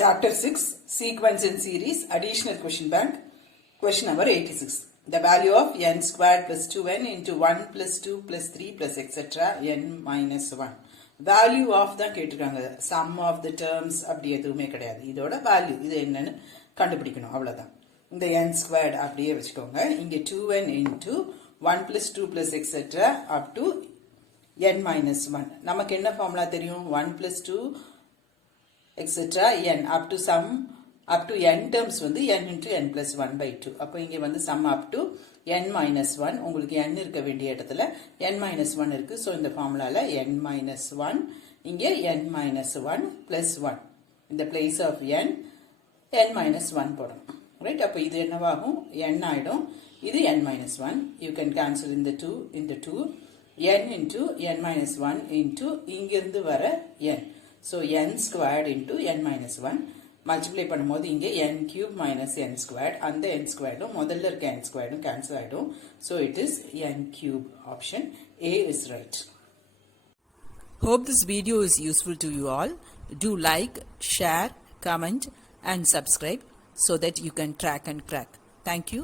Chapter 6, Sequence and Series, Additional Question Bank, question number 86. The value of n squared plus 2n into 1 plus 2 plus 3 plus etc. n minus 1. Value of the கேட்டிருக்காங்க. Sum of the terms அப்படி எதுவுமே கிடையாது. இதோட value இது என்னன்னு கண்டுபிடிக்கணும் அவ்வளவுதான். இந்த n squared அப்படியே வச்சுக்கோங்க. இங்க 2n into 1 plus 2 plus etc. up to n minus 1. நமக்கு என்ன ஃபார்முலா தெரியும்? 1 plus 2 etc. n up to sum up to n terms வந்து n into n plus 1 by 2. அப்போ இங்க வந்து sum up to n minus 1. உங்களுக்கு n இருக்க வேண்டிய இடத்துல n minus 1 இருக்கு. So இந்த ஃபார்முலால n minus 1 இங்க n minus 1 plus 1. In the place of n minus 1 போடணும். Right? அப்போ இது என்னவாகும்? n ஆயிடும். இது n minus 1. You can cancel in the 2 n into n minus 1 into இங்கிருந்து வர n. So n squared into n minus 1 multiply பண்ணும்போது இங்க n cube minus n squared அந்த n squared முதல்ல இருக்க n squared cancel ஆயிடும். So it is n cube. Option A is right. Hope this video is useful to you all. Do like, share, comment and subscribe so that you can track and crack. Thank you.